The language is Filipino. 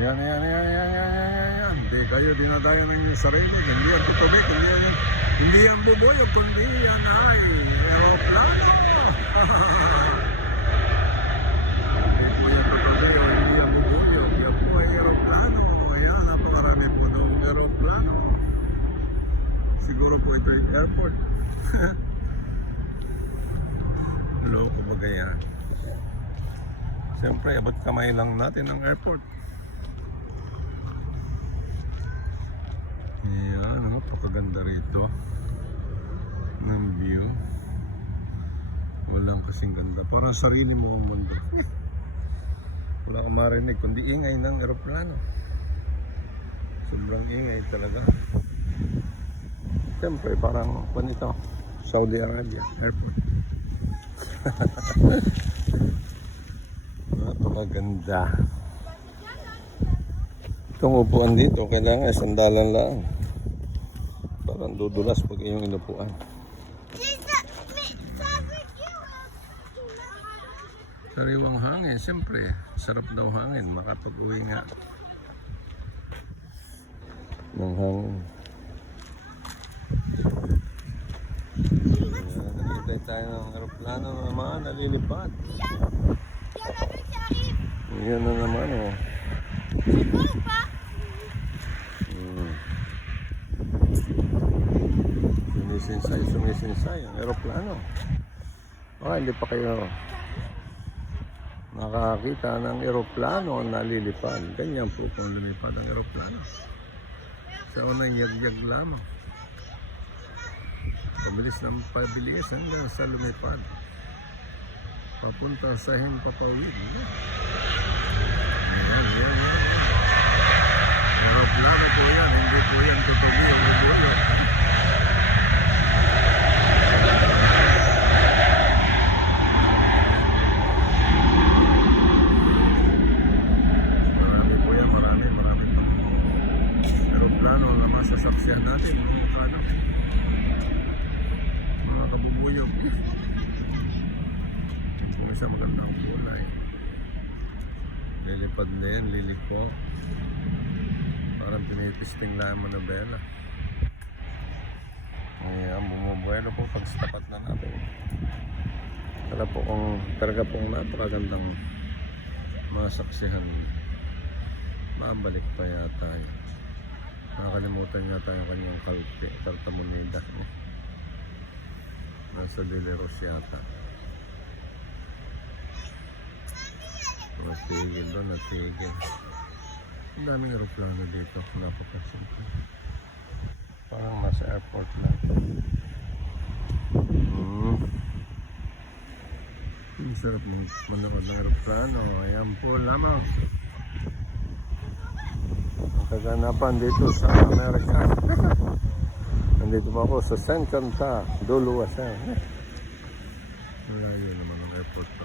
Yan. Hindi kayo dinadayo ng inyong sarili. Hindi yan tutubig, hindi yan bubuyog, kundi yan ay aeroplano. Hindi po yan tutubig o hindi yan bubuyog. Yan po ay aeroplano. Ayan, napakarami po ng aeroplano. Siguro po ito yung airport. Loko ba kaya? Siyempre, abot kamay lang natin ng airport. Ayan, napakaganda rito ng view. Walang kasing ganda. Parang sarili mo ang mundo. Wala kang marinig, kundi ingay ng aeroplano. Sobrang ingay talaga. Siyempre, parang panito, Saudi Arabia airport. Napakaganda. Itong upuan dito, kailangan sandalan lang. Parang dudulas pag iyong inupuan. Sariwang hangin, siyempre. Sarap daw hangin, makapag-uwi nga ng hangin. Nakikita tayo ng aeroplano na naman, nalilipad. Yan na naman, oh. Sumisinsay ang aeroplano. Hindi pa kayo nakakita ng aeroplano na lilipad. Ganyan po kung lumipad ang aeroplano. Sa unang yagyag lamang. Pabilis ng pabilis hanggang sa lumipad. Papunta sa himpapawid. Ayan. Aeroplano po yan. Hindi po yan tutubi o bubuyo. Sasaksihan natin mga kabubuyog. Kung isa magandang kulay, lilipad na yan, liliko, parang pinipisting lang ang manobela. Ayan, bumubuelo po pag tapat na natin. Kala po kung talaga pong napakagandang masaksihan, babalik pa yata yun. Nakakalimutan nga tayo kanyang karta moneda. Nasa Lileros yata. Natigil doon, natigil. Ang daming aeroplano dito. Napakasimple. Parang nasa airport lang. Ang sarap manood ng aeroplano. Ayan po lamang kaganapan dito sa Amerika. Nandito pa ako sa San Canta, Duluwasan. Malayo naman ang airport pa.